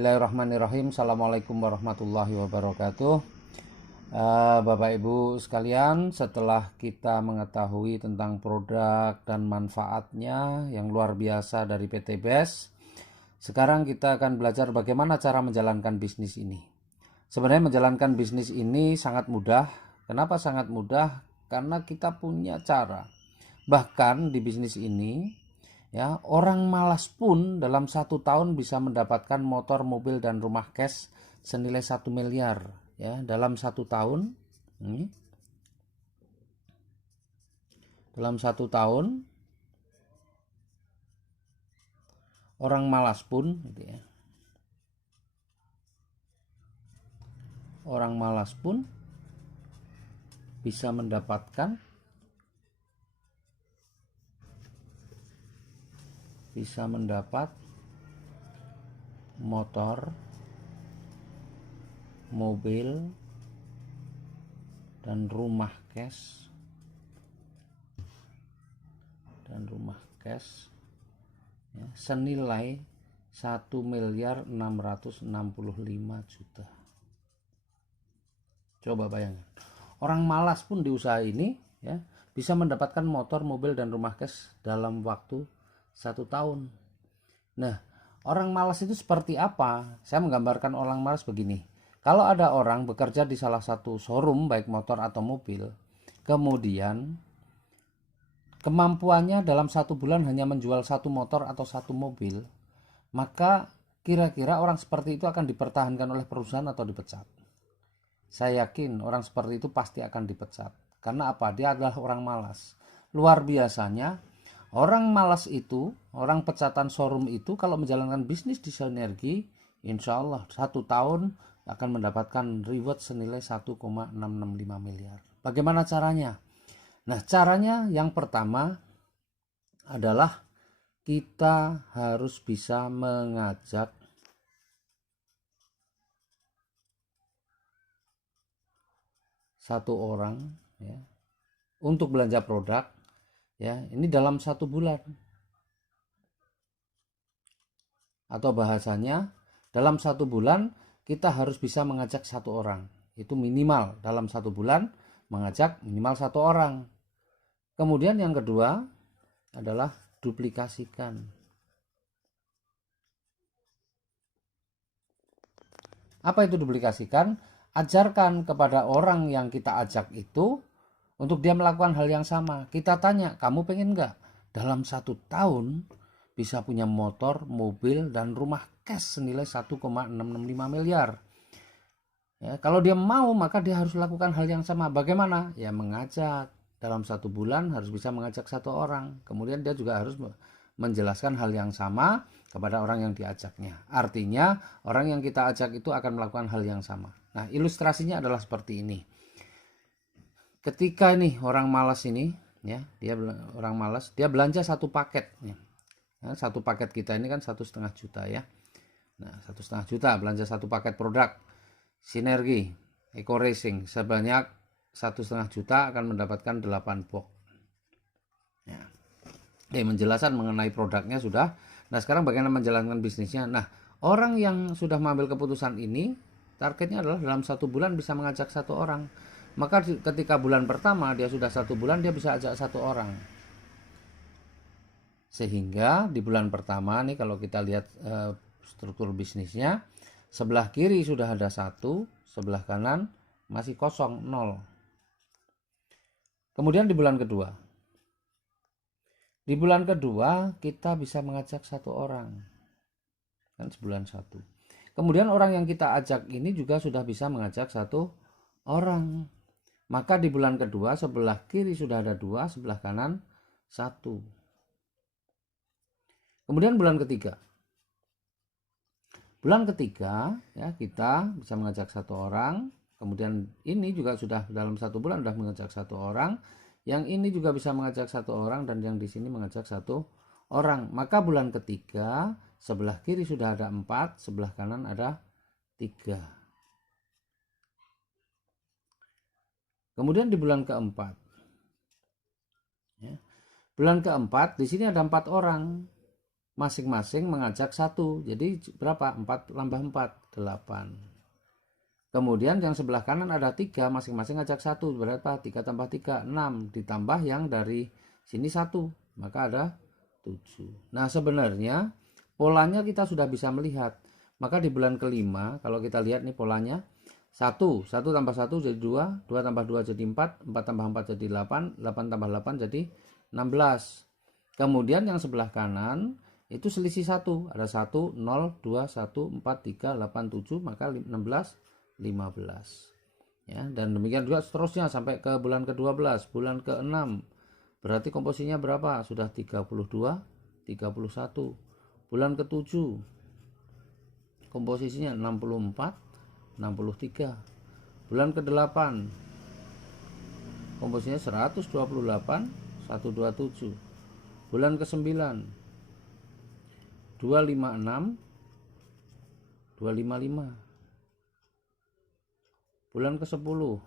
Bismillahirrahmanirrahim. Assalamualaikum warahmatullahi wabarakatuh. Bapak Ibu sekalian, setelah kita mengetahui tentang produk dan manfaatnya yang luar biasa dari PT BES, sekarang kita akan belajar bagaimana cara menjalankan bisnis ini. Sebenarnya menjalankan bisnis ini sangat mudah. Kenapa sangat mudah? Karena kita punya cara. Bahkan di bisnis ini, ya, orang malas pun dalam 1 tahun bisa mendapatkan motor, mobil, dan rumah cash senilai 1 miliar, ya, dalam 1 tahun. Dalam 1 tahun orang malas pun, gitu ya, orang malas pun bisa mendapat motor, mobil, dan rumah cash ya, senilai 1.665.000.000. Coba bayangkan, orang malas pun di usaha ini, ya, bisa mendapatkan motor, mobil, dan rumah cash dalam waktu 1 tahun. Nah, orang malas itu seperti apa? Saya menggambarkan orang malas begini. Kalau ada orang bekerja di salah satu showroom, baik motor atau mobil, kemudian kemampuannya dalam 1 bulan hanya menjual 1 motor atau 1 mobil, maka kira-kira orang seperti itu akan dipertahankan oleh perusahaan atau dipecat? Saya yakin orang seperti itu pasti akan dipecat. Karena apa? Dia adalah orang malas. Luar biasanya, orang malas itu, orang pecatan showroom itu, kalau menjalankan bisnis di Sinergi, insya Allah 1 tahun akan mendapatkan reward senilai 1,665 miliar. Bagaimana caranya? Nah, caranya yang pertama adalah kita harus bisa mengajak satu orang, ya, untuk belanja produk, ya, ini dalam 1 bulan, atau bahasanya dalam 1 bulan kita harus bisa mengajak 1 orang. Itu minimal dalam 1 bulan mengajak minimal 1 orang. Kemudian yang kedua adalah duplikasikan. Apa itu duplikasikan? Ajarkan kepada orang yang kita ajak itu untuk dia melakukan hal yang sama. Kita tanya, kamu pengen nggak dalam 1 tahun bisa punya motor, mobil, dan rumah cash senilai 1,665 miliar? Ya, kalau dia mau, maka dia harus lakukan hal yang sama. Bagaimana? Ya, mengajak. Dalam 1 bulan harus bisa mengajak 1 orang. Kemudian dia juga harus menjelaskan hal yang sama kepada orang yang diajaknya. Artinya orang yang kita ajak itu akan melakukan hal yang sama. Nah, ilustrasinya adalah seperti ini. Ketika ini orang malas ini, ya, dia belanja 1 paket, ya. Nah, 1 paket kita ini kan 1,5 juta, ya. Nah, 1,5 juta belanja 1 paket produk Sinergi Eco Racing sebanyak 1,5 juta akan mendapatkan 8 box. Ya. Menjelaskan mengenai produknya sudah. Nah, sekarang bagaimana menjalankan bisnisnya? Nah, orang yang sudah mengambil keputusan ini, targetnya adalah dalam 1 bulan bisa mengajak 1 orang. Maka ketika bulan pertama dia sudah 1 bulan, dia bisa ajak 1 orang. Sehingga di bulan pertama nih, kalau kita lihat struktur bisnisnya, sebelah kiri sudah ada 1, sebelah kanan masih kosong, 0. Kemudian di bulan kedua kita bisa mengajak 1 orang, kan sebulan 1. Kemudian orang yang kita ajak ini juga sudah bisa mengajak 1 orang. Maka di bulan kedua sebelah kiri sudah ada 2, sebelah kanan 1. Kemudian bulan ketiga, ya, kita bisa mengajak 1 orang. Kemudian ini juga sudah dalam 1 bulan sudah mengajak 1 orang. Yang ini juga bisa mengajak 1 orang, dan yang di sini mengajak 1 orang. Maka bulan ketiga sebelah kiri sudah ada 4, sebelah kanan ada 3. Kemudian di bulan keempat, ya, bulan keempat di sini ada 4 orang. masing-masing mengajak satu. Jadi berapa? 4 tambah 4, 8. Kemudian yang sebelah kanan ada 3, masing-masing ngajak satu. Berapa? 3 tambah 3, 6. Ditambah yang dari sini 1, maka ada 7. Nah, sebenarnya polanya kita sudah bisa melihat. Maka di bulan kelima, kalau kita lihat nih polanya, 1 tambah 1 jadi 2, 2 tambah 2 jadi 4, 4 tambah 4 jadi 8, 8 tambah 8 jadi 16. Kemudian yang sebelah kanan itu selisih 1, ada 1, 0, 2, 1, 4, 3, 8, 7, maka 16, 15. Ya, dan demikian juga seterusnya sampai ke bulan ke-12, bulan ke-6. Berarti komposisinya berapa? Sudah 32, 31. Bulan ke-7 komposisinya 64, 63. Bulan ke-8 komposisinya 128, 127. Bulan ke-9 256, 255. Bulan ke-10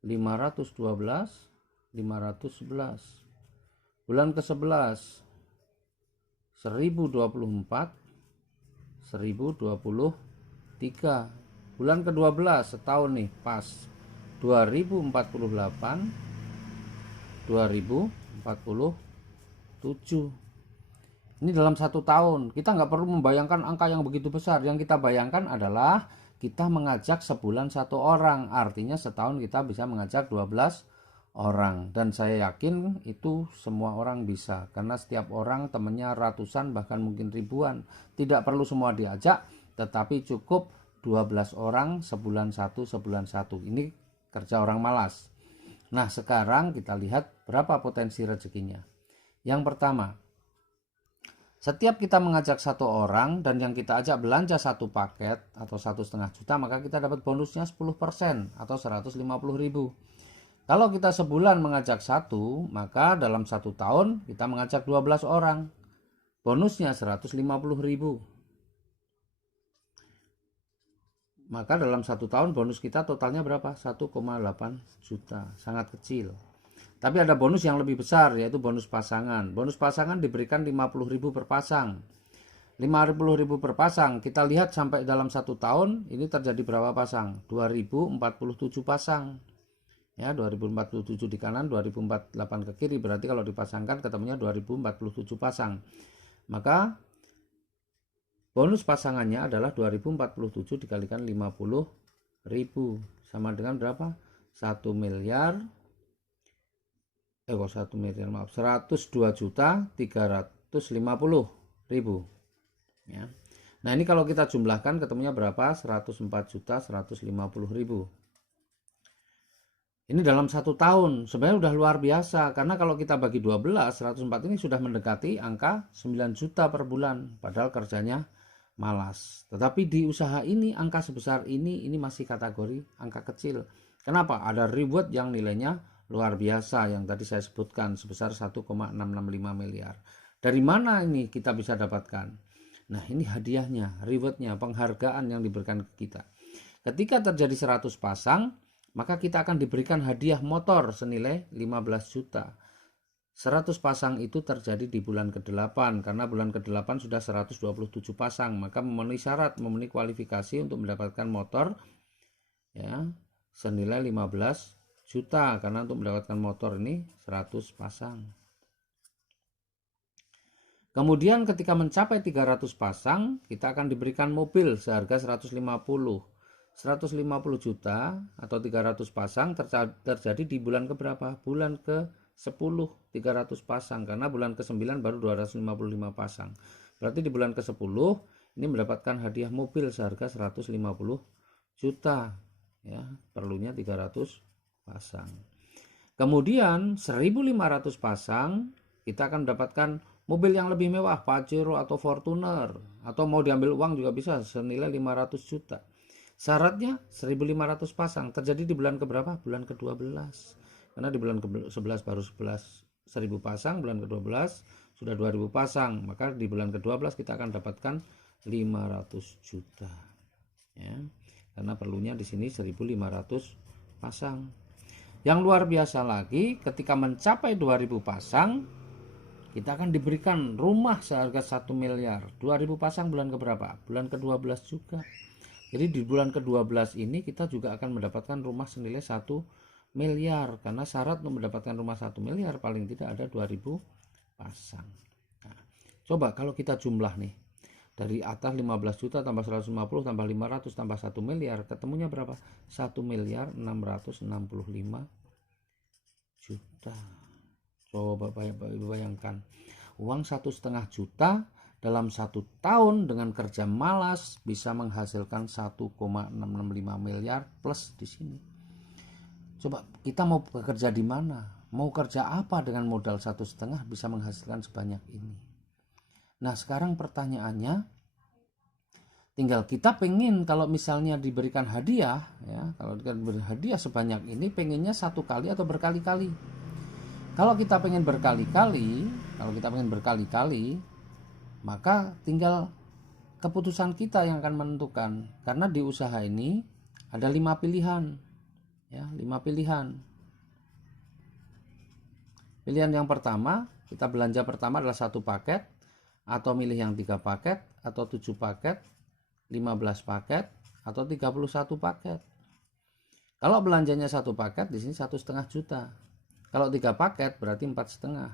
512, 511. Bulan ke-11 1024, 1023. Bulan ke-12 setahun nih pas 2048, 2047. Ini dalam 1 tahun. Kita nggak perlu membayangkan angka yang begitu besar. Yang kita bayangkan adalah kita mengajak sebulan 1 orang. Artinya setahun kita bisa mengajak 12 orang. Dan saya yakin itu semua orang bisa. Karena setiap orang temannya ratusan bahkan mungkin ribuan. Tidak perlu semua diajak. Tetapi cukup 12 orang sebulan 1, sebulan 1. Ini kerja orang malas. Nah, sekarang kita lihat berapa potensi rezekinya. Yang pertama, setiap kita mengajak 1 orang dan yang kita ajak belanja 1 paket atau 1,5 juta, maka kita dapat bonusnya 10% atau 150.000. Kalau kita sebulan mengajak 1, maka dalam 1 tahun kita mengajak 12 orang. Bonusnya 150.000. Maka dalam 1 tahun bonus kita totalnya berapa? 1,8 juta. Sangat kecil. Tapi ada bonus yang lebih besar, yaitu bonus pasangan. Bonus pasangan diberikan 50.000 per pasang. 50.000 per pasang. Kita lihat sampai dalam 1 tahun ini terjadi berapa pasang? 2047 pasang. Ya, 2047 di kanan, 2048 ke kiri. Berarti kalau dipasangkan ketemunya 2047 pasang. Maka bonus pasangannya adalah 2047 dikalikan 50.000. Sama dengan berapa? 1 miliar. 102.350.000 ya. Nah, ini kalau kita jumlahkan ketemunya berapa? 104.150.000. Ini dalam 1 tahun sebenarnya udah luar biasa, karena kalau kita bagi 12, 104 ini sudah mendekati angka 9 juta per bulan, padahal kerjanya malas. Tetapi di usaha ini angka sebesar ini masih kategori angka kecil. Kenapa? Ada reward yang nilainya luar biasa yang tadi saya sebutkan sebesar 1,665 miliar. Dari mana ini kita bisa dapatkan? Nah, ini hadiahnya, rewardnya, penghargaan yang diberikan ke kita. Ketika terjadi 100 pasang, maka kita akan diberikan hadiah motor senilai 15 juta. 100 pasang itu terjadi di bulan ke-8, karena bulan ke-8 sudah 127 pasang, maka memenuhi syarat, memenuhi kualifikasi untuk mendapatkan motor ya senilai 15 juta, karena untuk mendapatkan motor ini 100 pasang. Kemudian ketika mencapai 300 pasang, kita akan diberikan mobil seharga 150 juta atau 300 pasang terjadi di bulan keberapa? Bulan ke-10 300 pasang, karena bulan ke-9 baru 255 pasang. Berarti di bulan ke-10 ini mendapatkan hadiah mobil seharga 150 juta ya, perlunya 300 pasang. Kemudian 1.500 pasang kita akan mendapatkan mobil yang lebih mewah, Pajero atau Fortuner, atau mau diambil uang juga bisa senilai 500 juta. Syaratnya 1.500 pasang terjadi di bulan keberapa? Bulan ke-12. Karena di bulan ke-11 baru 1.000 pasang, bulan ke-12 sudah 2.000 pasang, maka di bulan ke-12 kita akan dapatkan 500 juta. Ya. Karena perlunya di sini 1.500 pasang. Yang luar biasa lagi, ketika mencapai 2.000 pasang, kita akan diberikan rumah seharga 1 miliar. 2000 pasang bulan keberapa? Bulan ke-12 juga. Jadi di bulan ke-12 ini kita juga akan mendapatkan rumah senilai 1 miliar. Karena syarat untuk mendapatkan rumah 1 miliar paling tidak ada 2000 pasang. Nah, coba kalau kita jumlah nih. Dari atas 15 juta tambah 150 tambah 500 tambah 1 miliar. Ketemunya berapa? 1 miliar 665 juta. Coba bayangkan, uang 1,5 juta dalam 1 tahun dengan kerja malas bisa menghasilkan 1,665 miliar plus di sini. Coba kita mau bekerja di mana? Mau kerja apa dengan modal 1,5 bisa menghasilkan sebanyak ini? Nah sekarang pertanyaannya, tinggal kita pengen kalau misalnya diberikan hadiah, ya kalau diberikan hadiah sebanyak ini, pengennya 1 kali atau berkali-kali. Kalau kita pengen berkali-kali, maka tinggal keputusan kita yang akan menentukan. Karena di usaha ini ada 5 pilihan, ya 5 pilihan. Pilihan yang pertama, kita belanja pertama adalah 1 paket, atau milih yang 3 paket, atau 7 paket, 15 paket, atau 31 paket. Kalau belanjanya 1 paket, di sini 1,5 juta. Kalau 3 paket berarti 4,5.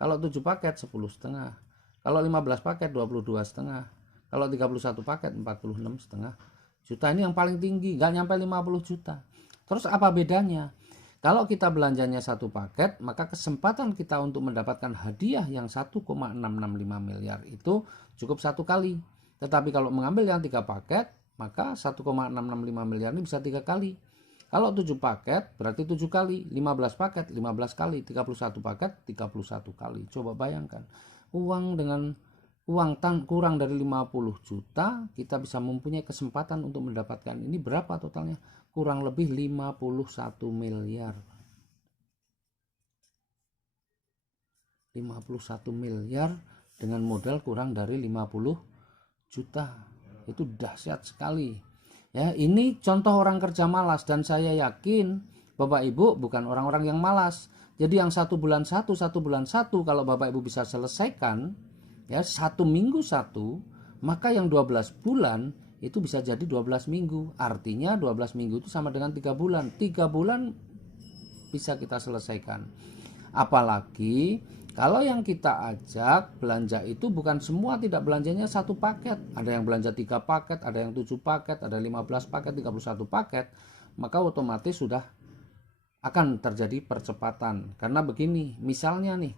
Kalau 7 paket 10,5. Kalau 15 paket 22,5. Kalau 31 paket 46,5 juta. Ini yang paling tinggi, nggak nyampe 50 juta. Terus apa bedanya? Kalau kita belanjanya 1 paket, maka kesempatan kita untuk mendapatkan hadiah yang 1,665 miliar itu cukup 1 kali. Tetapi kalau mengambil yang 3 paket, maka 1,665 miliar ini bisa 3 kali. Kalau 7 paket berarti 7 kali, 15 paket 15 kali, 31 paket 31 kali. Coba bayangkan, uang kurang dari 50 juta, kita bisa mempunyai kesempatan untuk mendapatkan ini berapa totalnya? Kurang lebih 51 miliar. 51 miliar dengan modal kurang dari 50 juta. Itu dahsyat sekali. Ya, ini contoh orang kerja malas, dan saya yakin Bapak Ibu bukan orang-orang yang malas. Jadi yang 1 bulan 1 kalau Bapak Ibu bisa selesaikan, ya 1 minggu 1, maka yang 12 bulan itu bisa jadi 12 minggu. Artinya 12 minggu itu sama dengan 3 bulan. 3 bulan bisa kita selesaikan. Apalagi kalau yang kita ajak belanja itu bukan semua, tidak belanjanya 1 paket. Ada yang belanja 3 paket, ada yang 7 paket, ada 15 paket, 31 paket. Maka otomatis sudah akan terjadi percepatan. Karena begini, misalnya nih,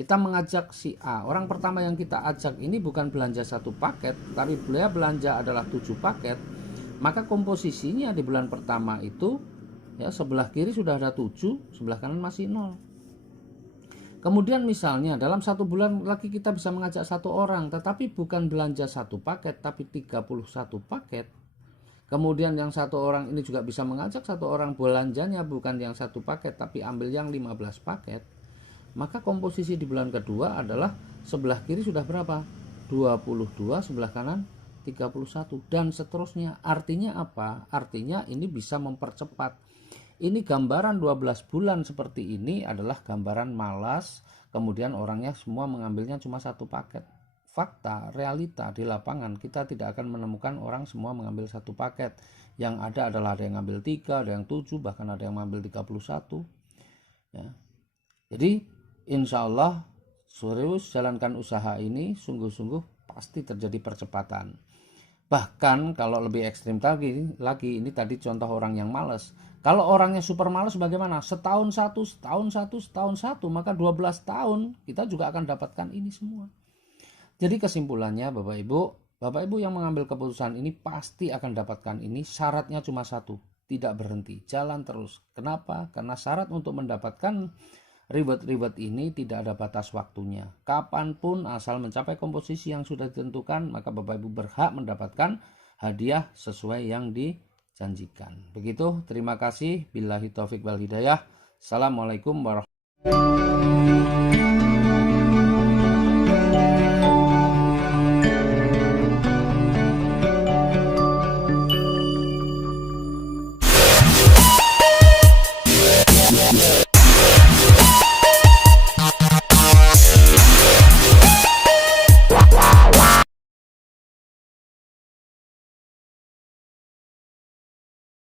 kita mengajak si A. Orang pertama yang kita ajak ini bukan belanja 1 paket, tapi dia belanja adalah 7 paket. Maka komposisinya di bulan pertama itu, ya sebelah kiri sudah ada 7, sebelah kanan masih 0. Kemudian misalnya dalam 1 bulan lagi kita bisa mengajak 1 orang, tetapi bukan belanja 1 paket tapi 31 paket. Kemudian yang 1 orang ini juga bisa mengajak 1 orang, belanjanya bukan yang 1 paket tapi ambil yang 15 paket. Maka komposisi di bulan kedua adalah sebelah kiri sudah berapa? 22, sebelah kanan 31 dan seterusnya. Artinya apa? Artinya ini bisa mempercepat. Ini gambaran 12 bulan seperti ini adalah gambaran malas, kemudian orangnya semua mengambilnya cuma 1 paket. Fakta, realita di lapangan kita tidak akan menemukan orang semua mengambil 1 paket. Yang ada adalah ada yang ngambil 3, ada yang 7, bahkan ada yang mengambil 31. Ya. Jadi insya Allah serius jalankan usaha ini, sungguh-sungguh pasti terjadi percepatan. Bahkan kalau lebih ekstrim lagi ini tadi contoh orang yang malas. Kalau orangnya super malas bagaimana? Setahun satu, maka 12 tahun kita juga akan dapatkan ini semua. Jadi kesimpulannya Bapak Ibu yang mengambil keputusan ini pasti akan dapatkan ini. Syaratnya cuma 1, tidak berhenti, jalan terus. Kenapa? Karena syarat untuk mendapatkan reward ini tidak ada batas waktunya. Kapanpun asal mencapai komposisi yang sudah ditentukan, maka Bapak Ibu berhak mendapatkan hadiah sesuai yang dijanjikan. Begitu, terima kasih. Billahi taufik wal hidayah. Assalamualaikum warahmatullahi wabarakatuh.